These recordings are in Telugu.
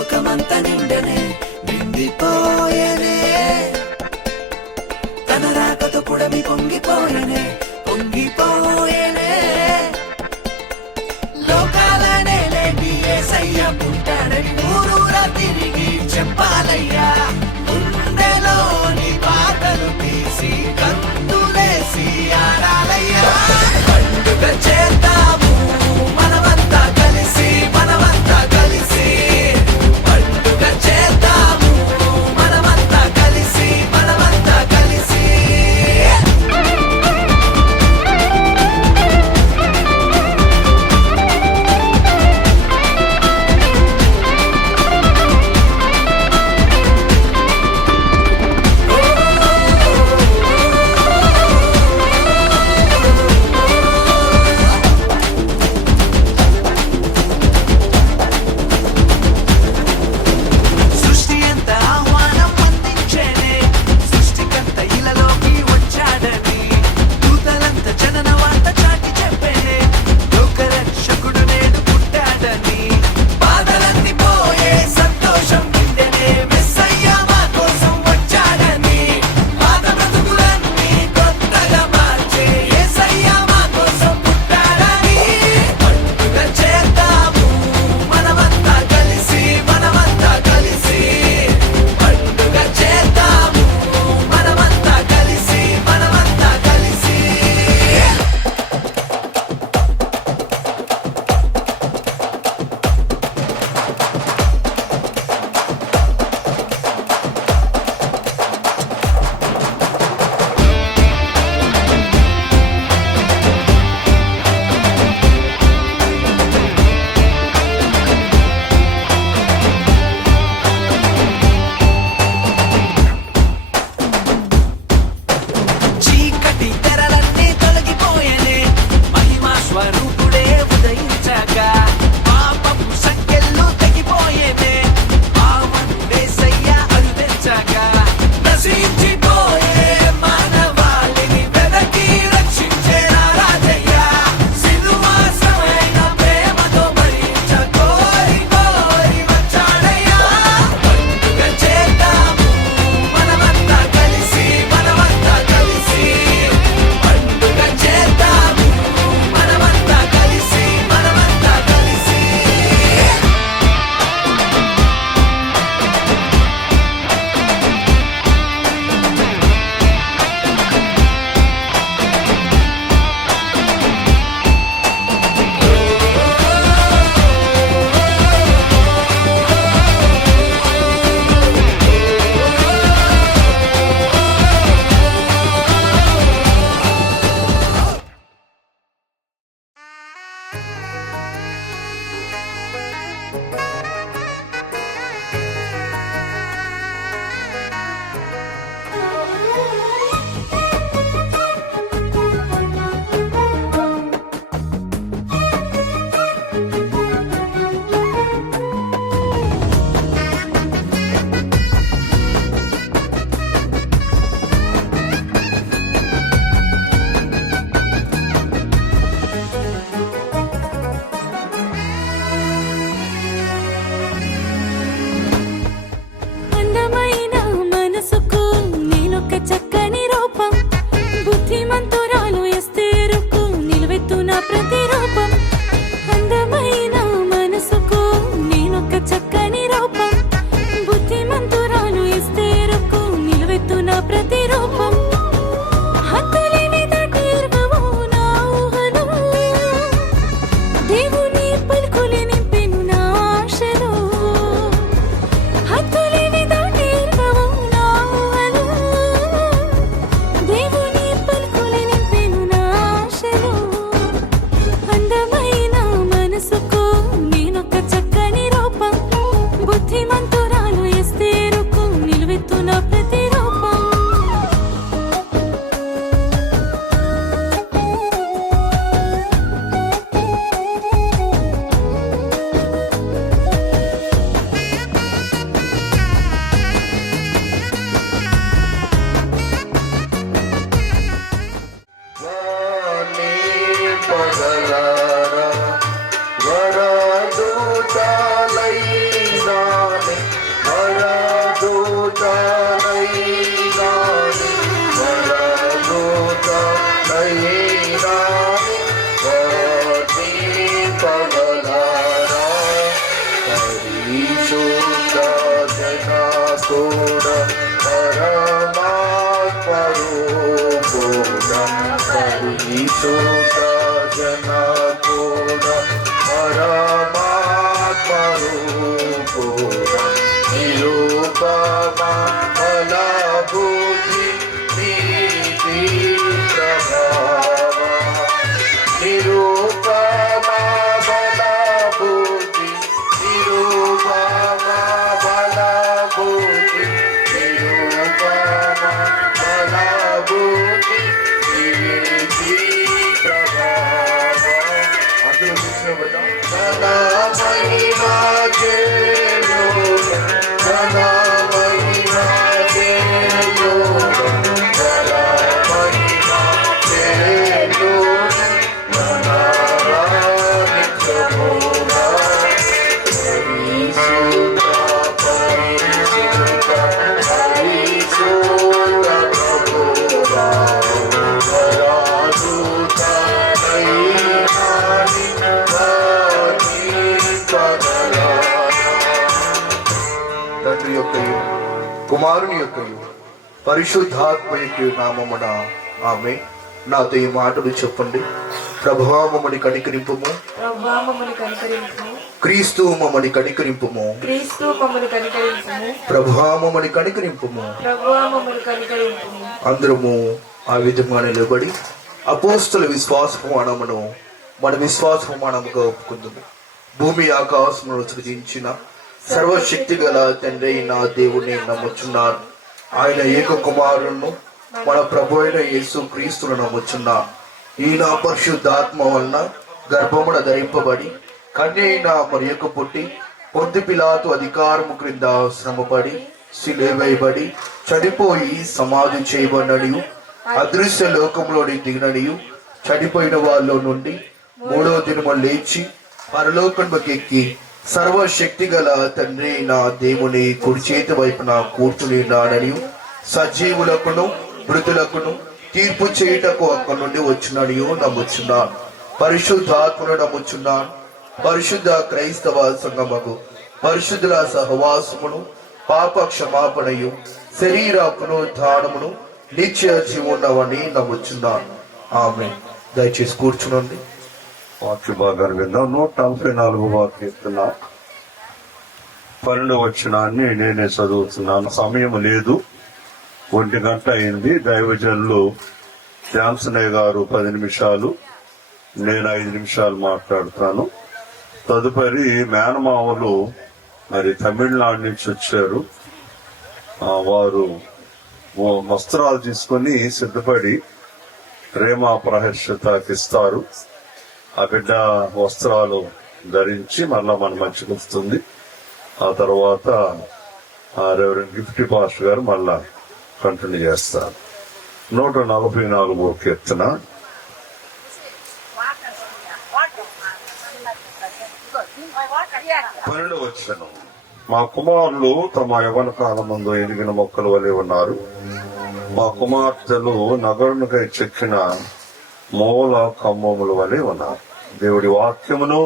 లోకమంత నిండనే నిండిపోయేనే తన రాకతో పుడమి పొంగిపోయేనే పొంగిపోయేనే లోకాలనే లేని యేసయ్య పుట్టాడని ఊరూరా తిరిగి చెప్పాలయ్యా గుండెలోని బాధలు తీసి కందులేసి ఆడాలయ్యా పండుగ చేద్దాము మనమంతా కలిసి మనమంతా కలిసి పండుగ చేద్దాము మనమంతా కలిసి మనమంతా కలిసి పగలారా వరదూతాలైనా కూడా పరమాత్మరూపుడా పరిశుద్ధ జన కూడా పరమాత్మరూపుడా నిరూపమా బలబుద్ధి నీతి ప్రభావ నిరూపమా బలబుద్ధి నిరూపమా బలబుద్ధి నిరూపమా బలబుద్ధి నీతి ప్రభావ అందరూ చూసినప్పుడు సదా మహిమా జయో సదా మహిమా జయో సదా మహిమా జయో తండ్రి యొక్కయు కుమారుని యొక్కయు పరిశుద్ధాత్మ యొక్క నామమున ఆమె. నాతో ఈ మాటలు చెప్పండి. ప్రభువా మమ్మని కనికరింపుము, ప్రభువా మమ్మల్ని కనికరించుము. క్రీస్తు మమ్మని కనికరింపుము, క్రీస్తు మమ్మల్ని కనికరించుము. ప్రభువా మమ్మని కనికరింపుము. ప్రభువా మమ్మల్ని కనికరించుము. అందరము ఆ విధంగా నిలబడి అపోస్తల విశ్వాస ప్రమాణమును మన విశ్వాస ప్రమాణముగా ఒప్పుకుందాము. భూమి ఆకాశమును సృజించిన సర్వశక్తి గల తండ్రి నా దేవుడిని నమ్ముచున్నాను. ఆయన ఏక కుమారులను మన ప్రభు అయిన యేసు క్రీస్తును నమ్ముచున్నా. ఈయన పరిశుద్ధాత్మ వలన గర్భమున ధరింపబడి కన్య అయిన మరియకు పుట్టి పొంది పిలాతు అధికారము క్రింద శ్రమపడి సిలువేయబడి చనిపోయి సమాధి చేయబడిననియు అదృశ్య లోకంలోని దిగిననియు చనిపోయిన వాళ్ళలో నుండి మూడవ దినము లేచి పరలోకంలోకి ఎక్కి సర్వశక్తి గల తండ్రి నా దేవుని కుడి చేతి వైపున కూర్చుని నాడని సజీవులకును మృతులకును తీర్పు చేయుటకు అక్కడి నుండి వచ్చిననియు నమ్ముచున్నాను. పరిశుద్ధాత్మను నమ్ముచున్నాను. పరిశుద్ధ క్రైస్తవ సంగమకు పరిశుద్ధుల సహవాసమును పాప క్షమాపణయు శరీర పునరుద్ధానమును నిత్య జీవున్నవని నమ్ముచున్నాను. ఆమె. దయచేసి కూర్చునండి. వాక్య భాగాన్ని విందాం. 144వ కీర్తన 12వ వచనాన్ని నేనే చదువుతున్నాను. సమయం లేదు, 1 గంట అయింది. దైవజనులు జాన్సనయ్య గారు 10 నిమిషాలు, నేను 5 నిమిషాలు మాట్లాడుతాను. తదుపరి మేనమామలు మరి తమిళనాడు నుంచి వచ్చారు. వారు వస్త్రాలు తీసుకొని సిద్ధపడి ప్రేమ ప్రహర్షతకి ఇస్తారు. ఆ బిడ్డ వస్త్రాలు ధరించి మళ్ళా మన మధ్యకి వస్తుంది. ఆ తర్వాత రెవరెండ్ గిఫ్టీ పాస్టర్ గారు మళ్ళా కంటిన్యూ చేస్తారు. 144వ కీర్తన 12వ వచనం. మా కుమారులు తమ యవ్వన కాలమందు ఎదిగిన మొక్కల వలె ఉన్నారు. మా కుమార్తెలు నగరునికై చెక్కిన మూల కమ్మముల వలె ఉన్నారు. దేవుడి వాక్యమును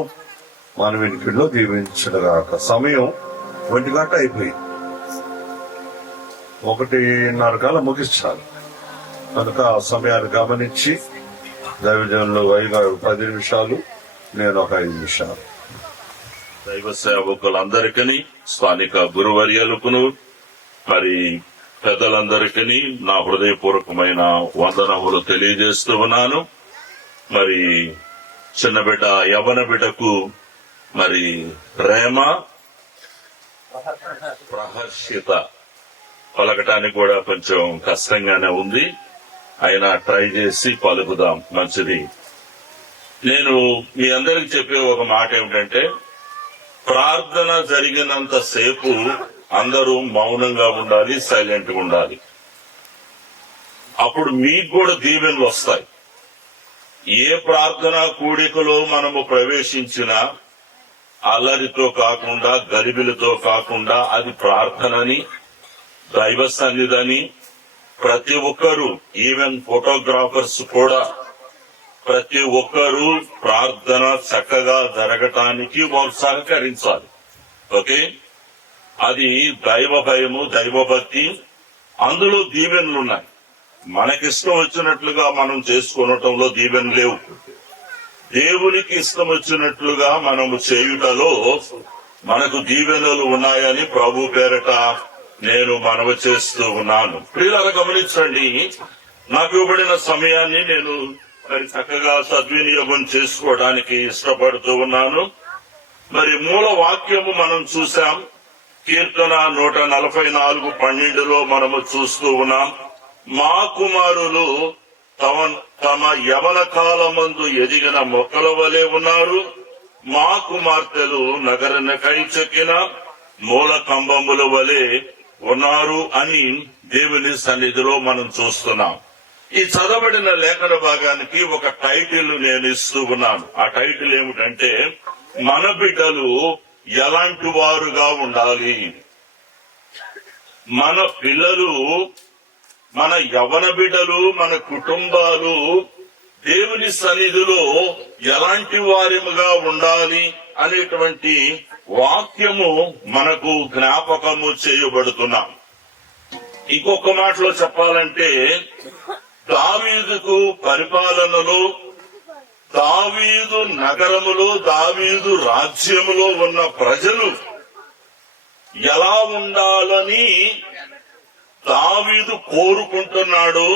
మన వినికిడిలో దీవించగాక. సమయం 1 గంట అయిపోయింది. 1:30 కాలం ముగించాలి కనుక ఆ సమయాన్ని గమనించి దైవజనులు 10 నిమిషాలు, నేను ఒక 5 నిమిషాలు. దైవ సేవకులందరికీ, స్థానిక గురువర్యలకును, మరి పెద్దలందరికీ నా హృదయపూర్వకమైన వందనములు తెలియజేస్తూ ఉన్నాను. మరి చిన్న బిడ్డ యవన బిడ్డకు మరి ప్రేమ ప్రహర్షిత పలకటానికి కూడా కొంచెం కష్టంగానే ఉంది. అయినా ట్రై చేసి పలుకుదాం, మంచిది. నేను మీ అందరికి చెప్పే ఒక మాట ఏమిటంటే, ప్రార్థన జరిగినంత సేపు అందరూ మౌనంగా ఉండాలి, సైలెంట్ గా ఉండాలి. అప్పుడు మీకు కూడా దీవెనలు వస్తాయి. ఏ ప్రార్థనా కూడికలో మనము ప్రవేశించినా అల్లరితో కాకుండా, గరిబిలతో కాకుండా అది ప్రార్థనని, దైవ సన్నిధిని ప్రతి ఒక్కరూ, ఈవెన్ ఫోటోగ్రాఫర్స్ కూడా ప్రతి ఒక్కరూ ప్రార్థన చక్కగా జరగటానికి వారు సహకరించాలి. ఓకే, అది దైవ భయము, దైవభక్తి. అందులో దీవెనలు ఉన్నాయి. మనకిష్టం వచ్చినట్లుగా మనం చేసుకోవటంలో దీవెన లేవు. దేవునికి ఇష్టం వచ్చినట్లుగా మనము చేయుటలో మనకు దీవెనలు ఉన్నాయని ప్రభు పేరట నేను మనవి చేస్తూ ఉన్నాను. ప్రియులారా, గమనించండి, నాకు ఇవ్వబడిన సమయాన్ని నేను మరి చక్కగా సద్వినియోగం చేసుకోవడానికి ఇష్టపడుతూ ఉన్నాను. మరి మూల వాక్యము మనం చూసాం. కీర్తన 144:12 మనము చూస్తూ ఉన్నాం. మా కుమారులు తమ యవన కాలమందు ఎదిగిన మొక్కల వలె ఉన్నారు. మా కుమార్తెలు నగరనకై చెక్కిన మూల కంబముల వలె ఉన్నారు అని దేవుని సన్నిధిలో మనం చూస్తున్నాం. ఈ చదవబడిన లేఖన భాగానికి ఒక టైటిల్ నేను ఇస్తూ ఉన్నాను. ఆ టైటిల్ ఏమిటంటే, మన బిడ్డలు ఎలాంటి వారుగా ఉండాలి. మన పిల్లలు, మన యవన బిడ్డలు, మన కుటుంబాలు దేవుని సన్నిధిలో ఎలాంటి వారిగా ఉండాలి అనేటువంటి వాక్యము మనకు జ్ఞాపకము చేయబడుతున్నాం. ఇంకొక మాటలో చెప్పాలంటే, దావీదుకు పరిపాలనలో, దావీదు నగరములో, దావీదు రాజ్యములో ఉన్న ప్రజలు ఎలా ఉండాలని దావీదు కోరుకుంటున్నాడు,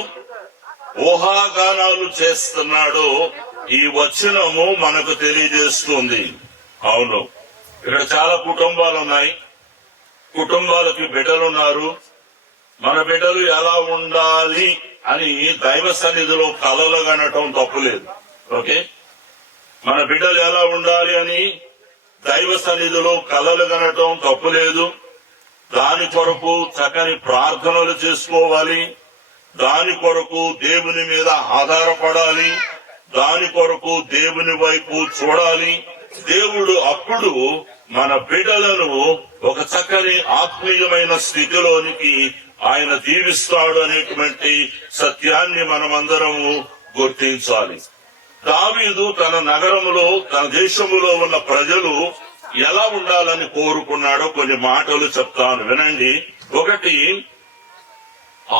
ఊహాగానాలు చేస్తున్నాడు. ఈ వచనము మనకు తెలియజేస్తుంది. అవును, ఇక్కడ చాలా కుటుంబాలు ఉన్నాయి. కుటుంబాలకి బిడ్డలున్నారు. మన బిడ్డలు ఎలా ఉండాలి అని దైవ సన్నిధిలో కలలు కనటం తప్పులేదు. ఓకే, మన బిడ్డలు ఎలా ఉండాలి అని దైవ సన్నిధిలో కలలు కనటం తప్పులేదు. దాని కొరకు చక్కని ప్రార్థనలు చేసుకోవాలి. దాని కొరకు దేవుని మీద ఆధారపడాలి. దాని కొరకు దేవుని వైపు చూడాలి. దేవుడు అప్పుడు మన బిడ్డలను ఒక చక్కని ఆత్మీయమైన స్థితిలోనికి ఆయన దీవిస్తాడు అనేటువంటి సత్యాన్ని మనమందరము గుర్తించాలి. దావీదు తన నగరములో, తన దేశములో ఉన్న ప్రజలు ఎలా ఉండాలని కోరుకున్నాడో కొన్ని మాటలు చెప్తాను, వినండి. 1,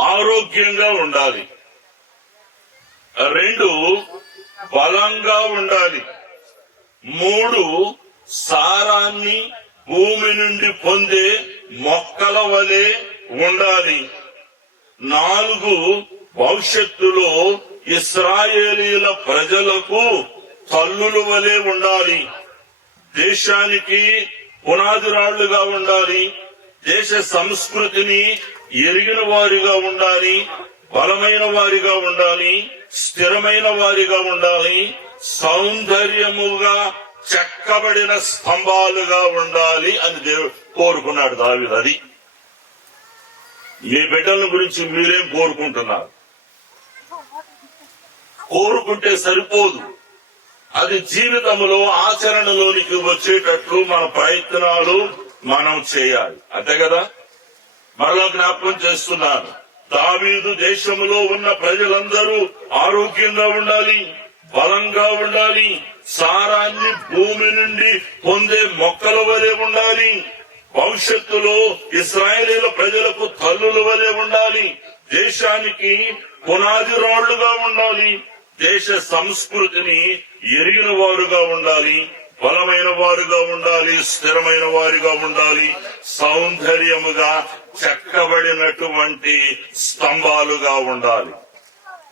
ఆరోగ్యంగా ఉండాలి. 2, బలంగా ఉండాలి. 3, సారాన్ని భూమి నుండి పొందే మొక్కల వలె ఉండాలి. 4, భవిష్యత్తులో ఇశ్రాయేలీల ప్రజలకు తల్లుల వలె ఉండాలి. దేశానికి పునాది రాళ్లుగా ఉండాలి. దేశ సంస్కృతిని ఎరిగిన వారిగా ఉండాలి. బలమైన వారిగా ఉండాలి. స్థిరమైన వారిగా ఉండాలి. సౌందర్యముగా చెక్కబడిన స్తంభాలుగా ఉండాలి అని దేవుడు కోరుకున్నాడు దావీదు. అది మీ బిడ్డల గురించి మీరేం కోరుకుంటున్నారు? కోరుకుంటే సరిపోదు, అది జీవితంలో ఆచరణలోనికి వచ్చేటట్లు మన ప్రయత్నాలు మనం చేయాలి. అంతే కదా? మరలా జ్ఞాపకం చేస్తున్నాను, దావీదు దేశంలో ఉన్న ప్రజలందరూ ఆరోగ్యంగా ఉండాలి, బలంగా ఉండాలి, సారాన్ని భూమి నుండి పొందే మొక్కల వలె ఉండాలి, భవిష్యత్తులో ఇశ్రాయేలీల ప్రజలకు తల్లుల వలె ఉండాలి, దేశానికి పునాది రాళ్లుగా ఉండాలి, దేశ సంస్కృతిని ఎరిగిన వారుగా ఉండాలి, బలమైన వారుగా ఉండాలి, స్థిరమైన వారిగా ఉండాలి, సౌందర్యముగా చెక్కబడినటువంటి స్తంభాలుగా ఉండాలి.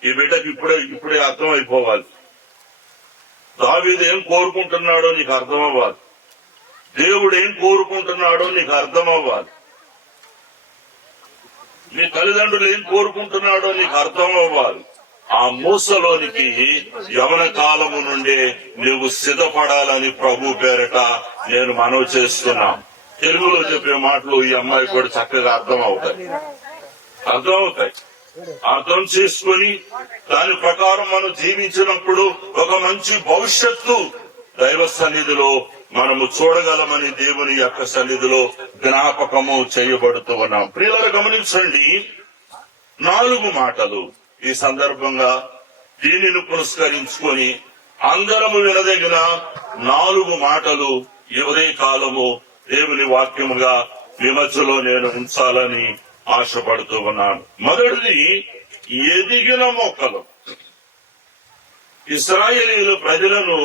ఈ బిడ్డకి ఇప్పుడే అర్థమైపోవాలి. దావీదు ఏం కోరుకుంటున్నాడో నీకు అర్థం అవ్వాలి. దేవుడు ఏం కోరుకుంటున్నాడో నీకు అర్థం అవ్వాలి. నీ తల్లిదండ్రులు ఏం కోరుకుంటున్నాడో నీకు అర్థం అవ్వాలి. ఆ మూసలోనికి యవన కాలము నుండే నువ్వు సిద్ధపడాలని ప్రభు పేరట నేను మనవి చేస్తున్నా. తెలుగులో చెప్పే మాటలు ఈ అమ్మాయి కూడా చక్కగా అర్థం అవుతాయి. అర్థం చేసుకుని దాని ప్రకారం మనం జీవించినప్పుడు ఒక మంచి భవిష్యత్తు దైవ సన్నిధిలో మనము చూడగలమని దేవుని యొక్క సన్నిధిలో జ్ఞాపకము చేయబడుతూ ఉన్నాం. ప్రియులారా, గమనించండి, 4 మాటలు ఈ సందర్భంగా దీనిని పురస్కరించుకొని అందరము వినదగిన 4 మాటలు ఎవరే కాలము దేవుని వాక్యముగా మీ మధ్యలో నేను ఉంచాలని ఆశపడుతూ ఉన్నాను. మొదటిది ఎదిగిన మొక్కలు. ఇశ్రాయేలీయుల ప్రజలను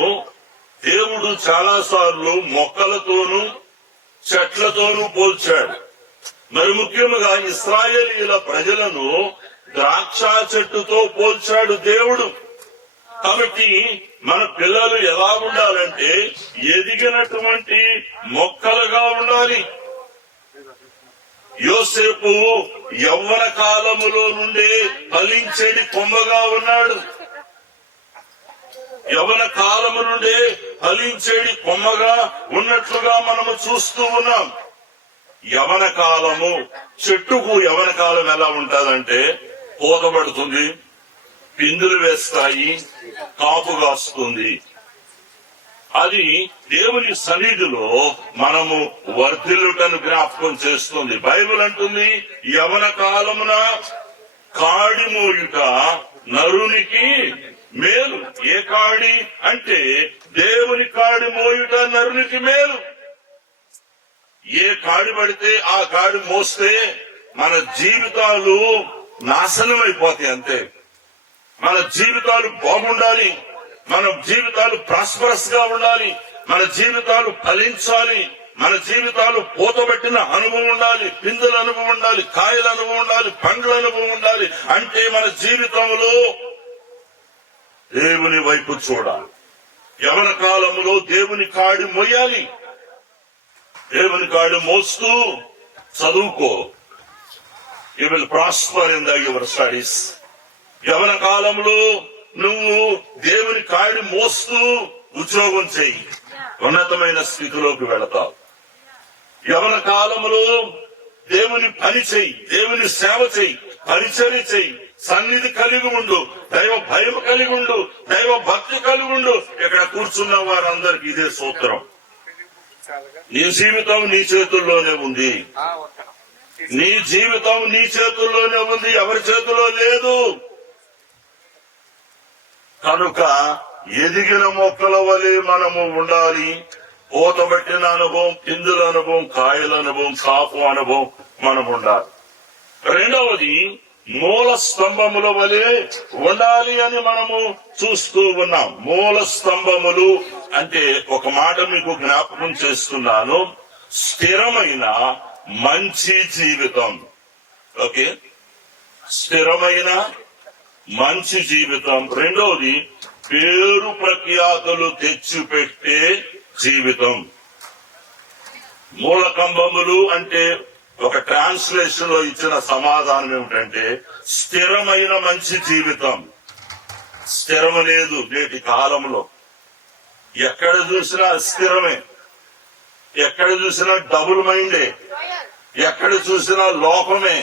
దేవుడు చాలా సార్లు మొక్కలతోనూ చెట్లతోనూ పోల్చాడు. మరి ముఖ్యంగా ఇశ్రాయేలీయుల ప్రజలను ద్రాక్ష చెట్టుతో పోల్చాడు దేవుడు. కాబట్టి మన పిల్లలు ఎలా ఉండాలంటే ఎదిగినటువంటి మొక్కలుగా ఉండాలి. యోసేపు యవ్వన కాలములో నుండే ఫలించేది కొమ్మగా ఉన్నాడు. యవ్వన కాలము నుండే ఫలించేది కొమ్మగా ఉన్నట్లుగా మనము చూస్తూ ఉన్నాం. యవ్వన కాలము చెట్టుకు యవ్వన కాలం ఎలా ఉంటుందంటే పూతపడుతుంది, పిందులు వేస్తాయి, కాపు కాస్తుంది. అది దేవుని సన్నిధిలో మనము వర్ధిల్లుటను జ్ఞాపకం చేస్తుంది. బైబిల్ అంటుంది యవ్వన కాలమున కాడి మోయుట నరునికి మేలు. ఏ కాడి అంటే దేవుని కాడి మోయుట నరునికి మేలు. ఏ కాడి పడితే ఆ కాడి మోస్తే మన జీవితాలు నాశనం అయిపోతాయి. అంతే. మన జీవితాలు బాగుండాలి, మన జీవితాలు ప్రాస్పరస్ గా ఉండాలి, మన జీవితాలు ఫలించాలి, మన జీవితాలు పూతబట్టిన అనుభవం ఉండాలి, పిందుల అనుభవం ఉండాలి, కాయల అనుభవం ఉండాలి, పండ్ల అనుభవం ఉండాలి. అంటే మన జీవితంలో దేవుని వైపు చూడాలి. యవ్వన కాలంలో దేవుని కాడి మోయాలి. దేవుని కాడి మోస్తూ చదువుకో. You will prosper in your studies. యవ్వన కాలంలో నువ్వు దేవుని కాడి మోస్తూ ఉద్యోగం చేయి, ఉన్నతమైన స్థితిలోకి వెళతావు. యవ్వన కాలంలో దేవుని పని చేయి, దేవుని సేవ చేయి, పరిచర్య చేయి, సన్నిధి కలిగి ఉండు, దైవ భయం కలిగి ఉండు, దైవ భక్తి కలిగి ఉండు. ఇక్కడ కూర్చున్న వారందరికి ఇదే సూత్రం. నీ జీవితం నీ చేతుల్లోనే ఉంది. నీ జీవితం నీ చేతుల్లోనే ఉంది, ఎవరి చేతుల్లో లేదు. కనుక ఎదిగిన మొక్కల వలె మనము ఉండాలి. పూతబట్టిన అనుభవం, పిందుల అనుభవం, కాయల అనుభవం, కాపు అనుభవం మనం ఉండాలి. రెండవది మూల స్తంభముల వలె ఉండాలి అని మనము చూస్తూ ఉన్నాం. మూల స్తంభములు అంటే ఒక మాట మీకు జ్ఞాపకం చేస్తున్నాను, స్థిరమైన మంచి జీవితం. ఓకే, స్థిరమైన మంచి జీవితం. రెండవది పేరు ప్రఖ్యాతులు తెచ్చిపెట్టే జీవితం. మూల కంబములు అంటే ఒక ట్రాన్స్లేషన్ లో ఇచ్చిన సమాధానం ఏమిటంటే స్థిరమైన మంచి జీవితం. స్థిరం లేదు నేటి కాలంలో. ఎక్కడ చూసినా స్థిరమే, ఎక్కడ చూసినా డబుల్ మైండే, ఎక్కడ చూసినా లోకమే,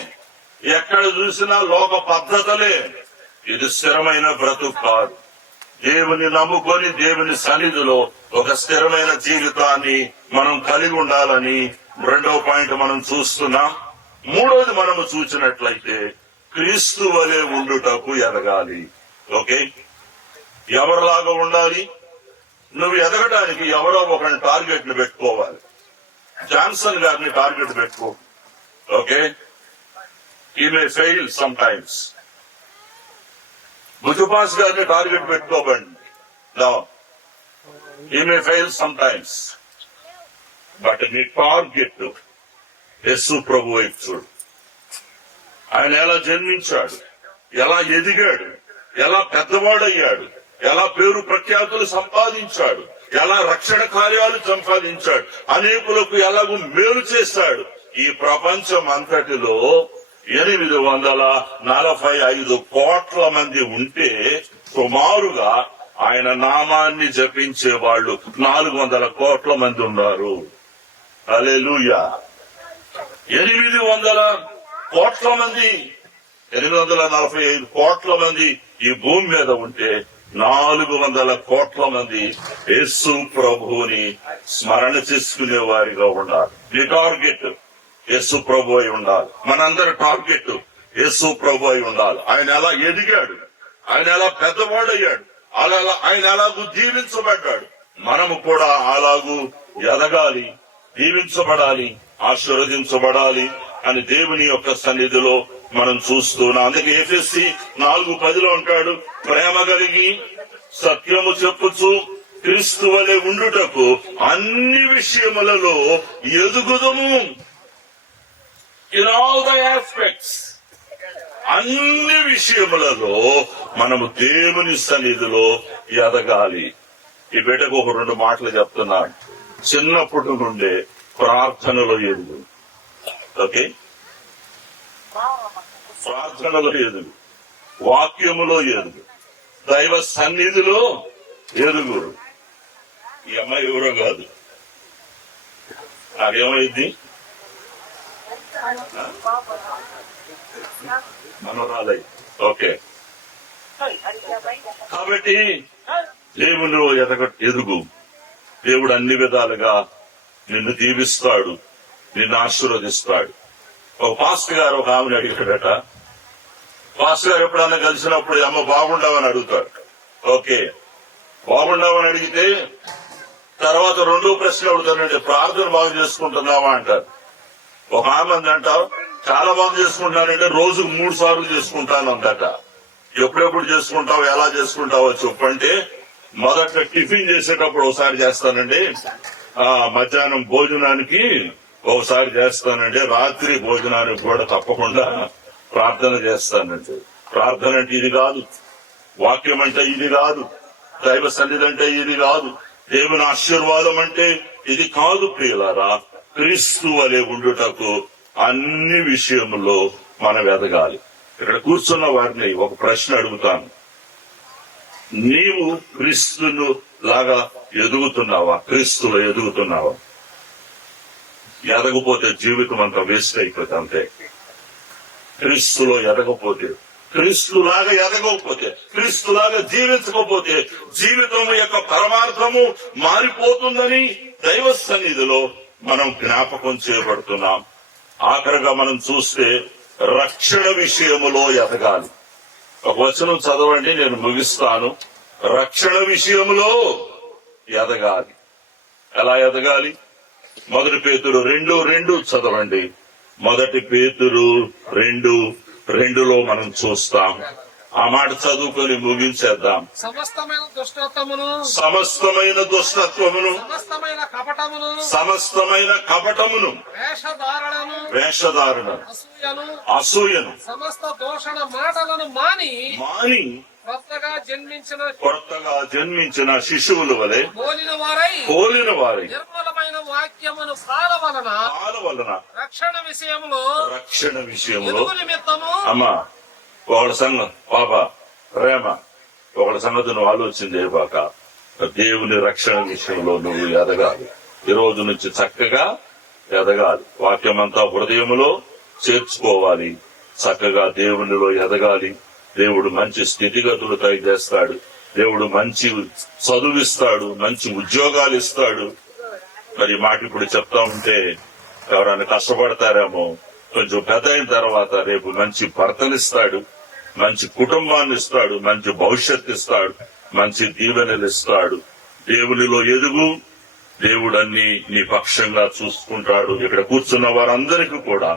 ఎక్కడ చూసినా లోక పద్ధతులే. ఇది స్థిరమైన బ్రతుకు కాదు. దేవుని నమ్ముకొని దేవుని సన్నిధిలో ఒక స్థిరమైన జీవితాన్ని మనం కలిగి ఉండాలని రెండవ పాయింట్ మనం చూస్తున్నాం. మూడోది మనము చూసినట్లయితే క్రీస్తు వలె ఉండుటకు ఎదగాలి. ఓకే, ఎవరిలాగా ఉండాలి? నువ్వు ఎదగడానికి ఎవరో ఒక టార్గెట్ ని పెట్టుకోవాలి. జాన్సన్ గారిని టార్గెట్ పెట్టుకో. Okay, he may fail sometimes. బుజుపాస్ గారిని టార్గెట్ పెట్టుకోబండి. No, he may fail sometimes. But నీ టార్గెట్ యేసు ప్రభు వైపు చూడు. ఆయన ఎలా జన్మించాడు, ఎలా ఎదిగాడు, ఎలా పెద్దవాడయ్యాడు, ఎలా పేరు ప్రఖ్యాతులు సంపాదించాడు, ఎలా రక్షణ కార్యాలు సంపాదించాడు, అనేకులకు ఎలాగూ మేలు చేశాడు. ఈ ప్రపంచం అంతటిలో 845 కోట్ల మంది ఉంటే సుమారుగా ఆయన నామాన్ని జపించే వాళ్ళు 400 కోట్ల మంది ఉన్నారు. హల్లెలూయా. 800 కోట్ల మంది, 845 కోట్ల మంది ఈ భూమి మీద ఉంటే 400 కోట్ల మంది యేసు ప్రభువుని స్మరణ చేసుకునే వారిగా ఉండాలి. నీ టార్గెట్ యేసు ప్రభు అయి ఉండాలి. మనందరి టార్గెట్ యేసు ప్రభు అయి ఉండాలి. ఆయన ఎలా ఎదిగాడు, ఆయన ఎలా పెద్దవాడయ్యాడు, ఆయన ఎలాగూ దీవించబడ్డాడు. మనము కూడా అలాగూ ఎదగాలి, దీవించబడాలి, ఆశీర్వదించబడాలి అని దేవుని యొక్క సన్నిధిలో మనం చూస్తున్నాం. అందుకే ఎఫెసీ 4:10 అంటాడు, ప్రేమ కలిగి సత్యము చెప్పుచు క్రీస్తు వలె ఉండుటకు అన్ని విషయములలో ఎదుగుదము. ఇన్ ఆల్ ద ఆస్పెక్ట్స్, అన్ని విషయములలో మనము దేవుని సన్నిధిలో ఎదగాలి. ఈ బిడ్డకు ఒక 2 మాటలు చెప్తున్నాను. చిన్నప్పటి నుండే ప్రార్థనలో ఎదుగు. ఓకే, ప్రార్థనలో ఎదుగు, వాక్యములో ఎదుగు, దైవ సన్నిధిలో ఎదుగు. ఈ అమ్మాయి ఎవరో కాదు, నాకేమైంది మనోరాలై. ఓకే, కాబట్టి దేవునిలో ఎదుగు. దేవుడు అన్ని విధాలుగా నిన్ను దీవిస్తాడు, నిన్ను ఆశీర్వదిస్తాడు. ఒక పాస్టర్ గారు ఒక ఆమెను అడిగాడట. పాస్టర్ గారు ఎప్పుడన్నా కలిసినప్పుడు అమ్మ బాగుండవని అడుగుతాడు. ఓకే, బాగుండవని అడిగితే తర్వాత 2వ ప్రశ్న అడుగుతానంటే ప్రార్థన బాగు చేసుకుంటున్నావా అంటారు. ఒక ఆమె అంటావు చాలా బాగా చేసుకుంటానంటే రోజుకు 3 సార్లు చేసుకుంటాను అందట. ఎప్పుడెప్పుడు చేసుకుంటావు, ఎలా చేసుకుంటావో చెప్పంటే, మొదట టిఫిన్ చేసేటప్పుడు ఒకసారి చేస్తానండి, మధ్యాహ్నం భోజనానికి ఒకసారి చేస్తానండి, రాత్రి భోజనానికి కూడా తప్పకుండా ప్రార్థన చేస్తానండి. ప్రార్థన అంటే ఇది కాదు, వాక్యం అంటే ఇది కాదు, దైవ సన్నిధి అంటే ఇది కాదు, దేవుని ఆశీర్వాదం అంటే ఇది కాదు. ప్రియులారా, క్రీస్తు వలె ఉండుటకు అన్ని విషయములో మనం ఎదగాలి. ఇక్కడ కూర్చున్న వారిని ఒక ప్రశ్న అడుగుతాను. నీవు క్రీస్తును లాగా ఎదుగుతున్నావా? క్రీస్తులో ఎదుగుతున్నావా? ఎదగపోతే జీవితం అంతా వేస్ట్ అయిపోతే అంతే. క్రీస్తులో ఎదగపోతే, క్రీస్తులాగా ఎదగకపోతే, క్రీస్తులాగా జీవించకపోతే జీవితం యొక్క పరమార్థము మారిపోతుందని దైవ సన్నిధిలో మనం జ్ఞాపకం చేయబడుతున్నాం. ఆఖరిగా మనం చూస్తే రక్షణ విషయములో ఎదగాలి. ఒక వచనం చదవండి, నేను ముగిస్తాను. రక్షణ విషయంలో ఎదగాలి. ఎలా ఎదగాలి? 1 పేతురు 2:2 చదవండి. 1 పేతురు 2:2లో మనం చూస్తాం. ఆ మాట చదువుకొని ముగించేద్దాం. సమస్తమైన దుష్టత్వమును, సమస్తమైన దుష్టత్వమును, సమస్తమైన కపటమును, వేషధారణను, అసూయను, సమస్త దూషణ మాటలను మాని కొత్తగా జన్మించిన శిశువుల వలె పోలిన వారై నిర్మలమైన వాక్యమును పాలవలన రక్షణ విషయములో నిమిత్తము. అమ్మా, ఒకళ్ళ సంగం పాప ప్రేమ, ఒకళ్ళ సంగతి నువ్వు ఆలోచన చేయబాక. దేవుని రక్షణ విషయంలో నువ్వు ఎదగాలి. ఈ రోజు నుంచి చక్కగా ఎదగాలి. వాక్యమంతా హృదయములో చేర్చుకోవాలి. చక్కగా దేవునిలో ఎదగాలి. దేవుడు మంచి స్థితిగతులు చేస్తాడు. దేవుడు మంచి చదువిస్తాడు, మంచి ఉద్యోగాలు ఇస్తాడు. మరి మాట ఇప్పుడు చెప్తా ఉంటే ఎవరైనా కష్టపడతారేమో. కొంచెం పెద్ద అయిన తర్వాత రేపు మంచి భర్తనిస్తాడు, మంచి కుటుంబాన్ని ఇస్తాడు, మంచి భవిష్యత్తు ఇస్తాడు, మంచి దీవెనలు ఇస్తాడు. దేవునిలో ఎదుగు, దేవుడు అన్ని నీ పక్షంగా చూసుకుంటాడు. ఇక్కడ కూర్చున్న వారందరికీ కూడా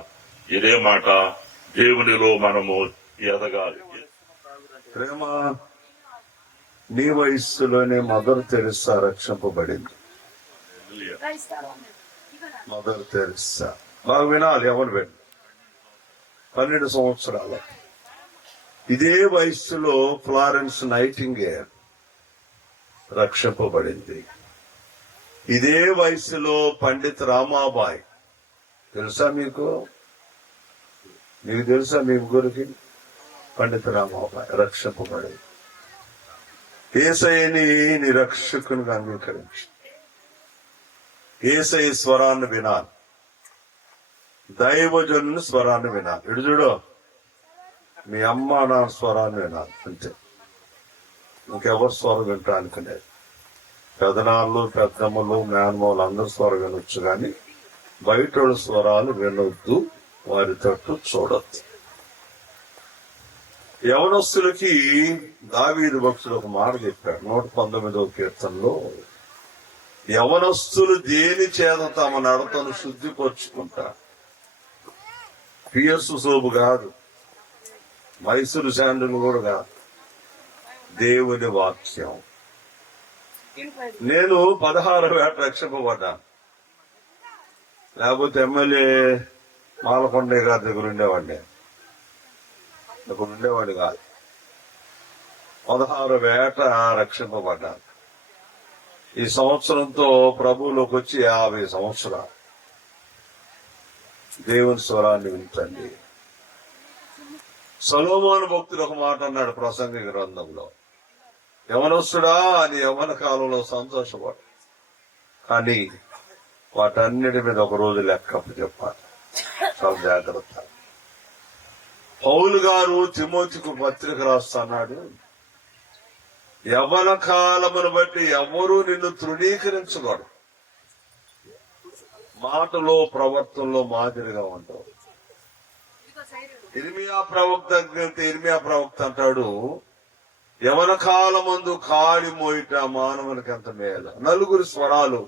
ఇదే మాట, దేవునిలో మనము ఎదగాలి. ప్రేమ, నీ వయస్సులోనే మదర్ తెరెస్సా రక్షింపబడింది. మదర్ తెరెస్సా బాగా వినాలి, ఎవరు విను. 12 సంవత్సరాల ఇదే వయస్సులో ఫ్లారెన్స్ నైటింగేల్ రక్షింపబడింది. ఇదే వయసులో పండిత్ రామాబాయ్, తెలుసా మీకు? తెలుసా మీ ముగ్గురికి? పండిత్ రామాబాయ్ రక్షింపబడింది. యేసయ్యని నీ రక్షకునిగా అంగీకరించి యేసయ్య స్వరాన్ని వినాలి, దైవజనుని స్వరాన్ని వినాలి. ఇటు చూడు, మీ అమ్మ నా స్వరాన్ని వినాలి అంతే. ఇంకెవరు స్వరం వింటానికి లేదు. పెదనాళ్ళు, పెద్దమ్మలు, మేనమ్మలు అందరు స్వరం వినొచ్చు, కానీ బయట స్వరాలు వినొద్దు, వారి తట్టు చూడొద్దు. యవనస్తులకి దావీదు భక్తుడు ఒక మాట చెప్పాడు 119వ కీర్తనలో. యవనస్తులు దేని చేత తమ నడతను శుద్ధిపరుచుకుంటారు. పియర్సు సోపు కాదు, మైసూరు శాండులు కూడా కాదు, దేవుని వాక్యం. నేను 16వ ఏట రక్షింపబడ్డాను. లేకపోతే ఎమ్మెల్యే మాలకొండయ్య గారి దగ్గర ఉండేవాడిని, అక్కడ ఉండేవాడు కాదు. 16వ ఏట రక్షింపబడ్డాను. ఈ సంవత్సరంతో ప్రభువులోకి వచ్చి 50 సంవత్సరాలు. దేవుని స్వరాన్ని వింటండి. సొలొమోను భక్తుడు ఒక మాట అన్నాడు ప్రసంగి గ్రంథంలో, యవనస్తుడా అని యవన కాలంలో సంతోషపడు, కానీ వాటన్నిటి మీద ఒక రోజు లెక్క చెప్పాలి. చాలా జాగ్రత్త. పౌలు గారు తిమోతికు పత్రిక రాస్తున్నాడు, యవన కాలమును బట్టి ఎవరూ నిన్ను తృణీకరించకూడదు, మాటలో ప్రవర్తనలో మాదిరిగా ఉండవు. ఇర్మియా ప్రవక్త అంటాడు, యవన కాలమందు కాడి మోయిట మానవునికి ఎంత మేల. నలుగురు స్వరాలు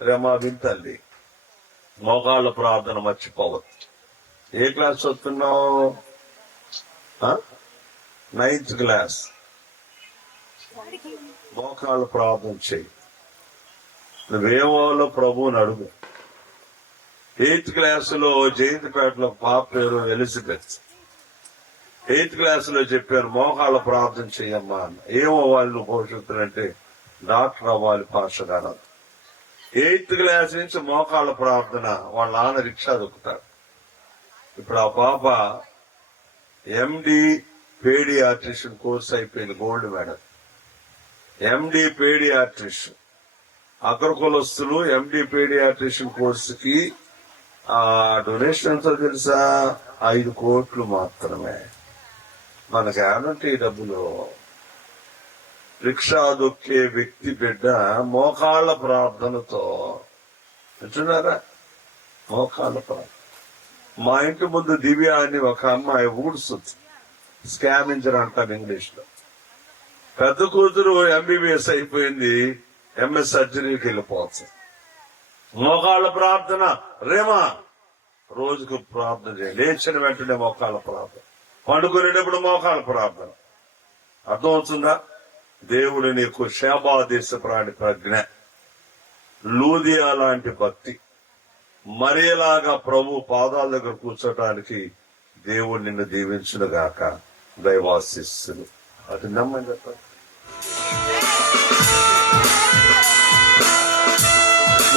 రేమా వింతల్లి. మోకాళ్ళ ప్రార్థన మర్చిపోవద్దు. ఏ క్లాస్ చదువుతున్నావు? 9th class. మోకాళ్ళ ప్రార్థన చెయ్యి. నువ్వేమోలో ప్రభువుని అడుగు. 8th క్లాసులో జయంతిపేటలో పాప పేరు ఎలిజబెత్. 8th క్లాసులో చెప్పారు మోకాళ్ళ ప్రార్థన చెయ్యమ్మా అన్న. ఏమో వాళ్ళు భవిష్యత్తులు అంటే డాక్టర్ అవ్వాలి, పాస్టర్ గారు. 8th క్లాస్ నుంచి మోకాళ్ళ ప్రార్థన. వాళ్ళ నాన్న రిక్షా దొక్కుతాడు. ఇప్పుడు ఆ పాప ఎండి పేడియాట్రిషియన్ కోర్స్ అయిపోయింది, గోల్డ్ మెడల్. ఎండి పేడియాట్రిషియన్. అగ్రకులస్తులు ఎండి పేడియాట్రిషియన్ కోర్సుకి డొనేషన్ ఎంతో తెలుసా? 5 కోట్లు మాత్రమే. మనకి ఏమంటే ఈ డబ్బులు. రిక్షా దొక్కే వ్యక్తి బిడ్డ మోకాళ్ళ ప్రార్థనతో వింటున్నారా? మోకాళ్ళ ప్రార్థన. మా ఇంటి ముందు దివ్య అని ఒక అమ్మాయి ఊడ్స్తుంది, స్కామింజర్ అంటారు ఇంగ్లీష్ లో. పెద్ద కూతురు ఎంబీబీఎస్ అయిపోయింది, ఎంఎస్ సర్జరీకి వెళ్ళిపోవచ్చు. మోకాళ్ళ ప్రార్థన. రేమా రోజుకు ప్రార్థన చేయండి. లేచిన వెంటనే మోకాళ్ళ ప్రార్థన, పండుకునేటప్పుడు మోకాళ్ళ ప్రార్థన. అర్థమవుతుందా? దేవుడు నీకు షేబా దేశ ప్రాణి ప్రజ్ఞ, లూదియా లాంటి భక్తి, మరియలాగా ప్రభు పాదాల దగ్గర కూర్చోటానికి దేవుడు నిన్ను దీవించును గాక. దైవాశిస్సులు. అది నమ్మని చెప్పండి.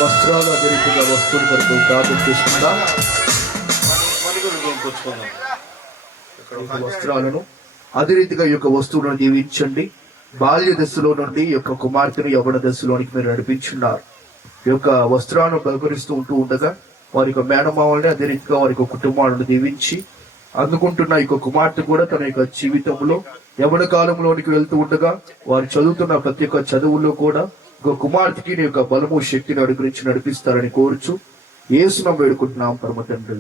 వస్త్రాలు అభివృద్ధిగా వస్తువుల కొరకు ప్రార్థన చేసుకుందాం. వస్త్రాలను అదే రీతిగా ఈ యొక్క వస్తువులను దీవించండి. బాల్య దశలో నుండి ఈ యొక్క కుమార్తెను యవ్వన దశలోనికి మీరు నడిపించున్నారు. ఈ యొక్క వస్త్రాలను బహుకరిస్తూ ఉండగా వారి యొక్క మేనమావల్ని అదే రీతిగా వారి యొక్క కుటుంబాలను దీవించి అందుకుంటున్న ఈ యొక్క కుమార్తె కూడా తన యొక్క జీవితంలో యవ్వన కాలంలోనికి వెళ్తూ ఉండగా వారు చదువుతున్న ప్రతి ఒక్క చదువుల్లో కూడా ఒక కుమార్తెకి నీ యొక్క బలము శక్తిని అనుగ్రహించి నడిపిస్తారని కోరుచు యేసును వేడుకుంటున్నాం పరమ తండ్రి.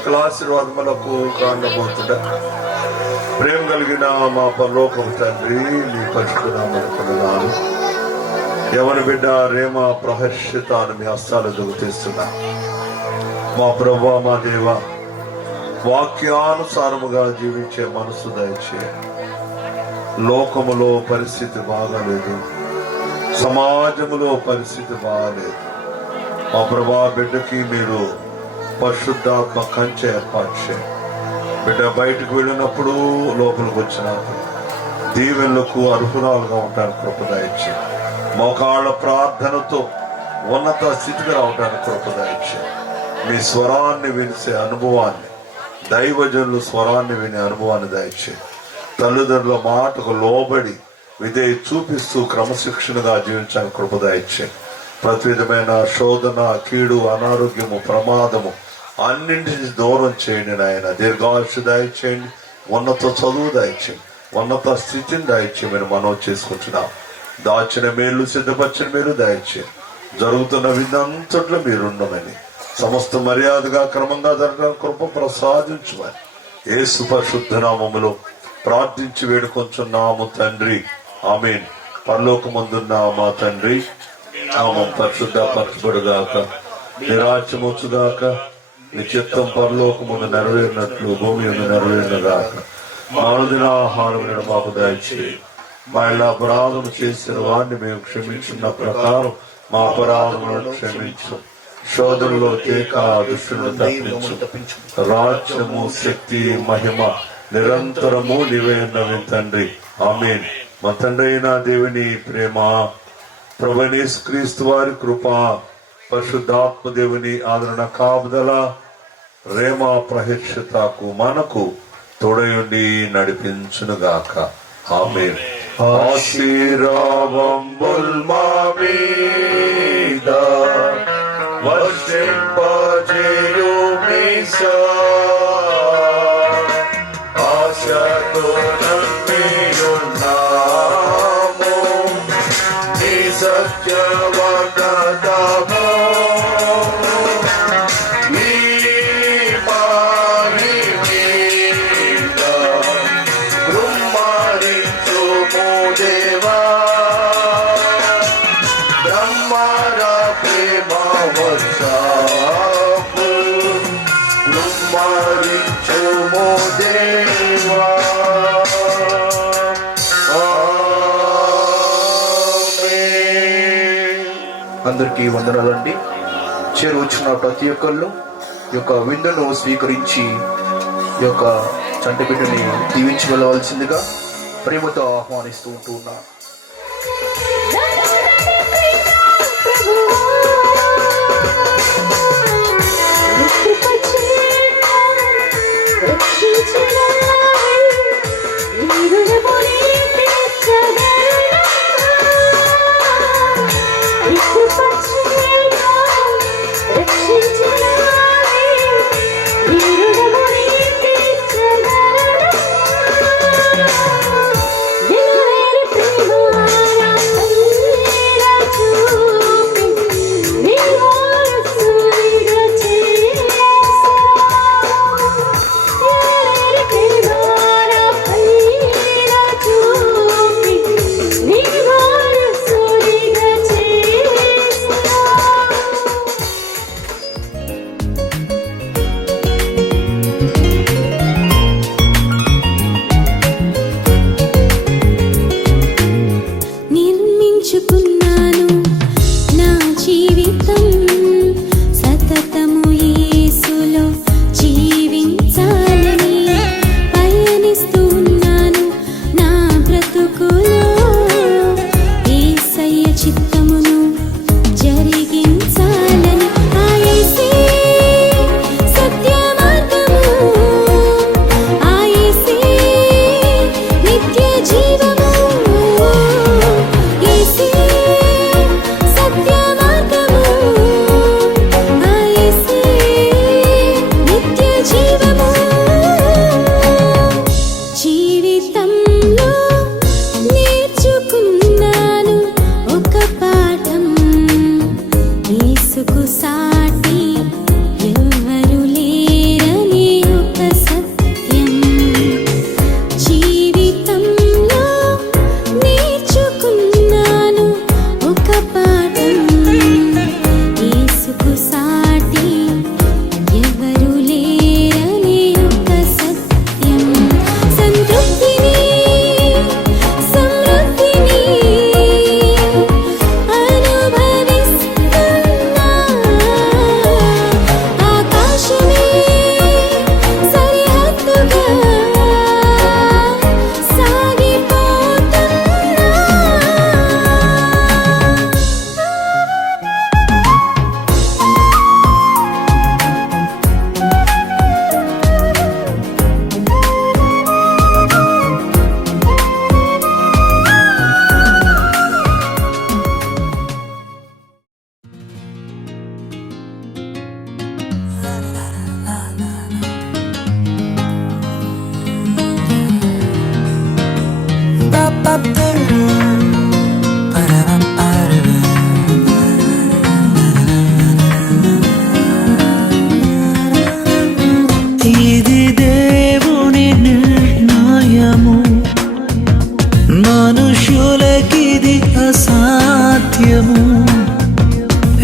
సకల ఆశీర్వాదములకు కారణమవుతుందా ప్రేమ కలిగిన మా పరలోకపు తండ్రి, నీ పరిశుద్ధ నామమున ఎవరి బిడ్డ రేమ ప్రహర్షితాన్ని మీ హస్తాలు దుగుతీస్తున్నా. మా ప్రభువా, మా దేవ, వాక్యానుసారముగా జీవించే మనసు దయచేయండి. లోకములో పరిస్థితి బాగాలేదు, సమాజములో పరిస్థితి బాగాలేదు. మా ప్రభా బిడ్డకి మీరు పరిశుద్ధాత్మ కంచె ఏర్పాటు చేయండి. బిడ్డ బయటకు వెళ్ళినప్పుడు లోపలికి వచ్చినప్పుడు దీవెనలకు అర్హురాలుగా ఉంటాను కృప దయచేయండి. మోకాళ్ళ ప్రార్థనతో ఉన్నత స్థితికి రావడానికి కృప దయచేయండి. మీ స్వరాన్ని వినిసే అనుభవాన్ని, దైవజనులు స్వరాన్ని వినే అనుభవాన్ని దయచేయండి. తల్లిదండ్రుల మాటకు లోబడి విధేయ చూపిస్తూ క్రమశిక్షణగా జీవించడానికి కృప దయచేయండి. ప్రతి విధమైన శోధన, కీడు, అనారోగ్యము, ప్రమాదము అన్నింటినీ దూరం చేయండి నాయన. దీర్ఘాయుష్ దయచేయండి, ఉన్నత చదువు దయచేయండి, ఉన్నత స్థితిని దయచేయమని మనం చేసుకుంటున్నాం. దాచిన మేలు, సిద్ధపరిచిన మేలు దయచేయండి. జరుగుతున్న విధంతట్లో మీరుండమని, సమస్త మర్యాదగా క్రమంగా జరగడానికి కృప ప్రసాదించమని యేసు పరిశుద్ధ నామములో ప్రార్థించి వేడుకొంచున్నాము తండ్రి, ఆమేన్. పరలోకమందున్న మా తండ్రి, నామం పరిశుద్ధ పరచబడుగాక, నీ రాజ్యం వచ్చుగాక, నీ చిత్తం పరలోకమును నెరవేరినట్లు భూమి యందు నెరవేరునుగాక. మా అనుదిన ఆహారం మాకు దయచేయి. మా ఇలా అపరాధం చేసిన వారిని మేము క్షమించున్న ప్రకారం మా అపరాధములను క్షమించు. శోధనలో తేక దుష్టులను తప్పించు. రాజ్యము, శక్తి, మహిమ నిరంతరము నీవే ఉన్నవి తండ్రి, ఆమేన్. మా తండ్రి అయిన దేవుని ప్రేమ, ప్రభువైన యేసుక్రీస్తు వారి కృప, పరిశుద్ధాత్మ దేవుని ఆదరణ, కాపుదల, రేమ ప్రహర్షితకు మనకు తోడయుండి నడిపించునుగాక, ఆమేన్. ఆశీర్వాదముల్ మా మీద వర్షింపజేయుమీసా, ఆశతో నమ్మియున్నాము నీ సత్యవాగ్దానము. ఈ పారి మీద బ్రహ్మరించుము దేవా, బ్రహ్మర ప్రేమ వర్షము బ్రహ్మరించుము దేవా. అందరికీ వందనాలండి. చేరువచ్చిన ప్రతి ఒక్కళ్ళు ఈ యొక్క విందును స్వీకరించి ఈ యొక్క చంటి బిడ్డని దీవించి వెళ్ళవలసిందిగా ప్రేమతో ఆహ్వానిస్తూ ఉంటున్నాను. జీవితంలో నీ మనుషులకిది అసాధ్యము,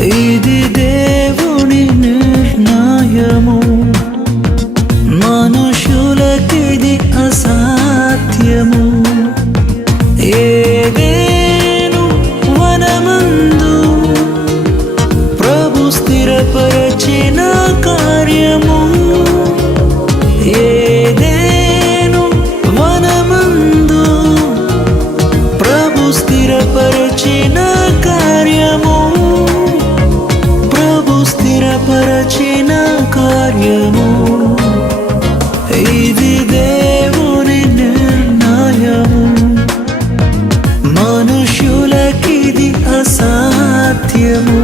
ఇది దేవుని నిర్ణయము. మనుషులకిది అసాధ్యము. ఏదేను వనమందు ప్రభు స్థిరపరచిన కార్యము, ఏదేను వనమందు ప్రభు స్థిరపరచిన కార్యము, ప్రభు స్థిరపరచిన కార్యము. ఇది దేవుని నిర్ణయము. మనుషులకిది అసాధ్యము,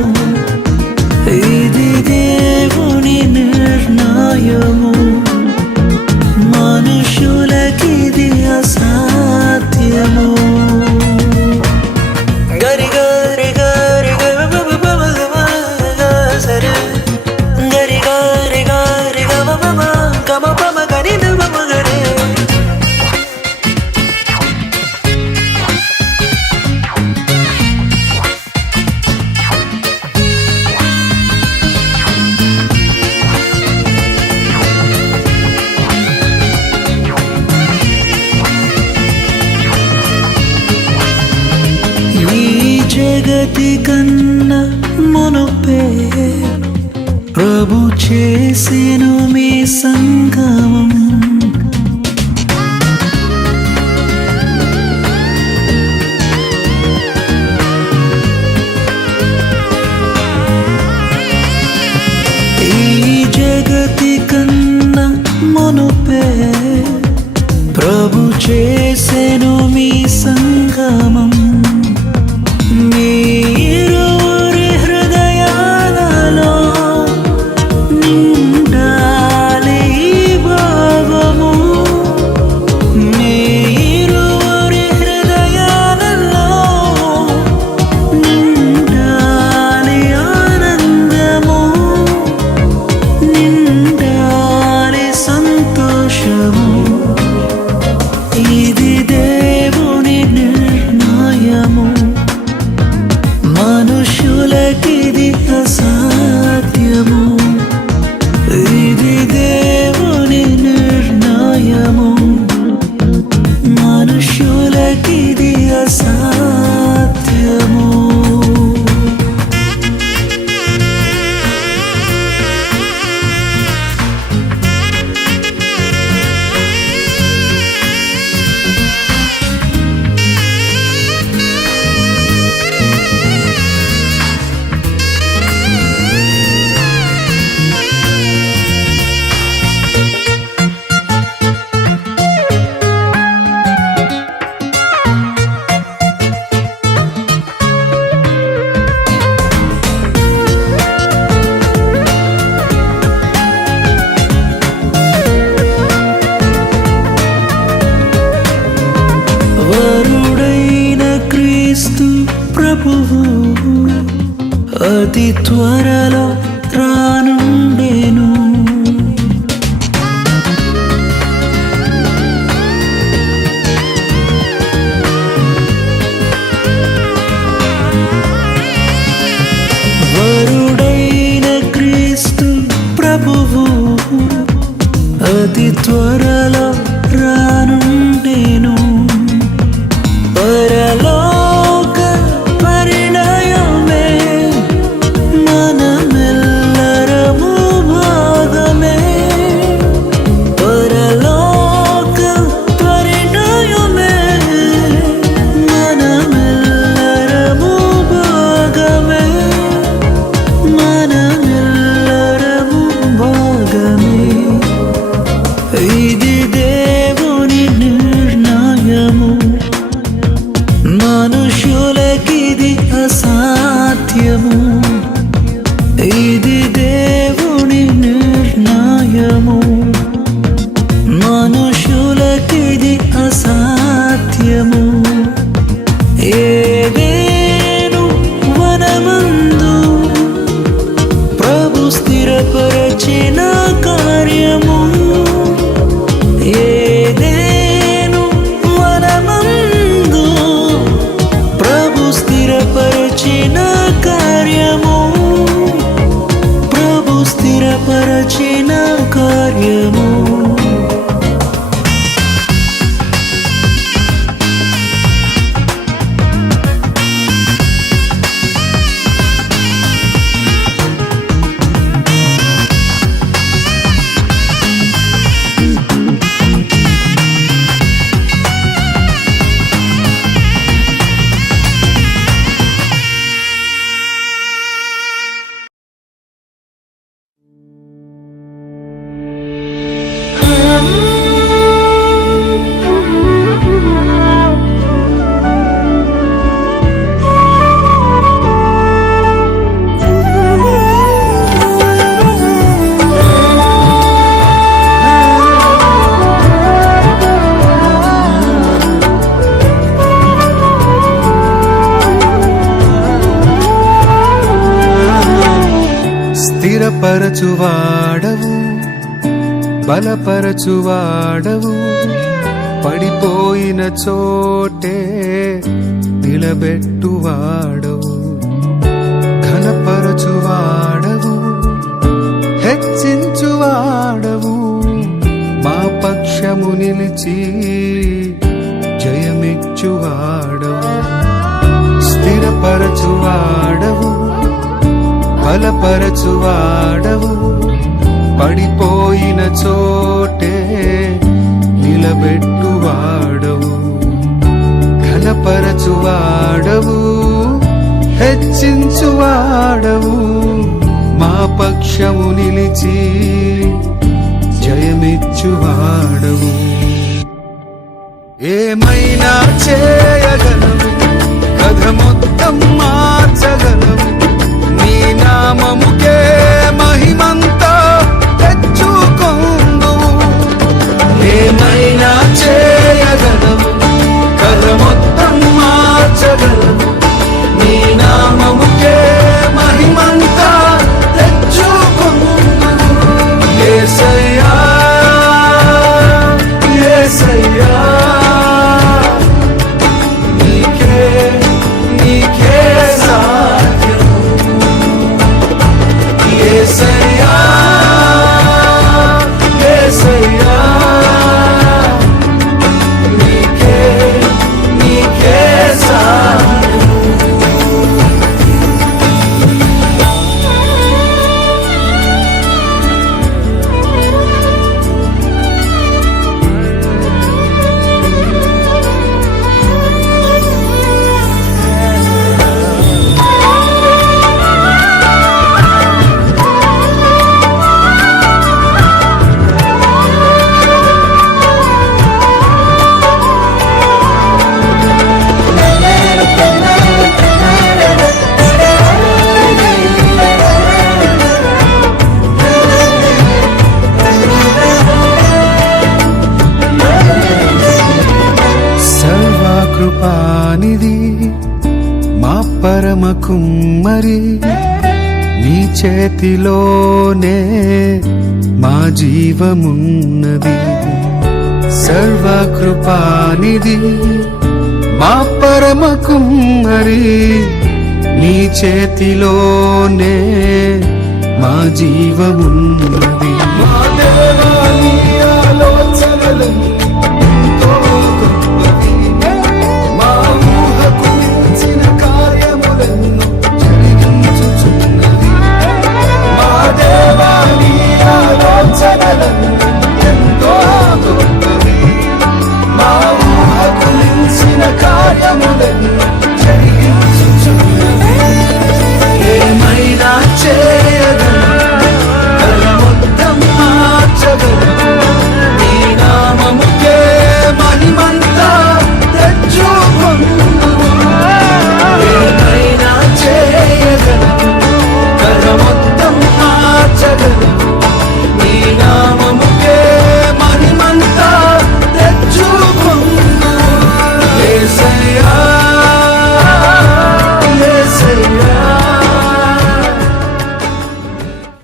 ఇది దేవుని నిర్ణయము. మనుషులకిది అసాధ్యము. గరి గరి గరి సరే గరి గరి గరి గమ పమ గరి నమ గరే. ఈ జగతి కన్నా మునుపే ప్రభు చేసెను మీ సంగమం. ఈ జగతి కన్నా మునుపే ప్రభు చేసెను మీ సంగమం. మీరురి హృదయాలలో నిండాలి ఈ భావము. మీరురి హృదయాలలో నిండాలి ఆనందము, నిండాలి సంతోషము. ఇది దేవుని నిర్ణయము. మనుషులకిది అసాధ్యము, ఇది దేవుని నిర్ణయము. మనుషులకిది అసాధ్యము. వరుడైన క్రీస్తు ప్రభువు అతి త్వరలో రానుండెను. వరుడైన క్రీస్తు ప్రభువు అతి త్వరలో రానుండెను. పరలోక పరిణయమే మనమెల్లరము భాగమే. పరలోక పరిణయమే మనమెల్లరము భాగమే, మనమెల్లరము భాగమే. ఇది దేవుని నిర్ణయము. మనుషులకిది అసాధ్యము, ఇది దేవుని నిర్ణయము. మనుషులకిది అసాధ్యము. ఏదేను వనమందు ప్రభు స్థిరపరచిన కార్యము, ఏదేను వనమందు స్థిరపరచువాడవు, బలపరచువాడవు, పడిపోయిన చోటే నిలబెట్టువాడవు, ఘనపరచువాడవు, హెచ్చించువాడవు, మా పక్షము నిలిచి జయమిచ్చువాడవు, స్థిరపరచువాడవు, బలపరచువాడవు, పడిపోయిన చోటే నిలబెట్టువాడవు, ఘనపరచువాడవు, హెచ్చించువాడవు, మా పక్షము నిలిచి జయమిచ్చువాడవు. ఏమైనా చేయగలవు, కథ మొత్తం మార్చగలవు, నీ నామముకే మహిమంతా తెచ్చుకొందువు. ఏమైనా చేయగలవు, కథ మొత్తం మార్చగలవు, నీ నామముకే మహిమంతా తెచ్చుకొందువు. యేసయ్యా, యేసయ్యా, నీకే నీకే సాధ్యం. యేసయ్యా, యేసయ్యా, నీకే నీకే సాధ్యం. సర్వకృపానిధి మా పరమ కుమ్మరి, నీ చేతిలోనే మా జీవమున్నది. సర్వకృపానిధి మా పరమ కుమ్మరి, నీ చేతిలోనే మా జీవమున్నది. మా దేవా, నీ ఆలోచనలన్నీ ఎంతో గొప్పవి, మా ఊహకు మించిన కార్యములెన్నో జరిగించుచున్నవి. మా దేవా, నీ ఆలోచనలన్నీ ఎంతో గొప్పవి, మా ఊహకు మించిన కార్యములెన్నో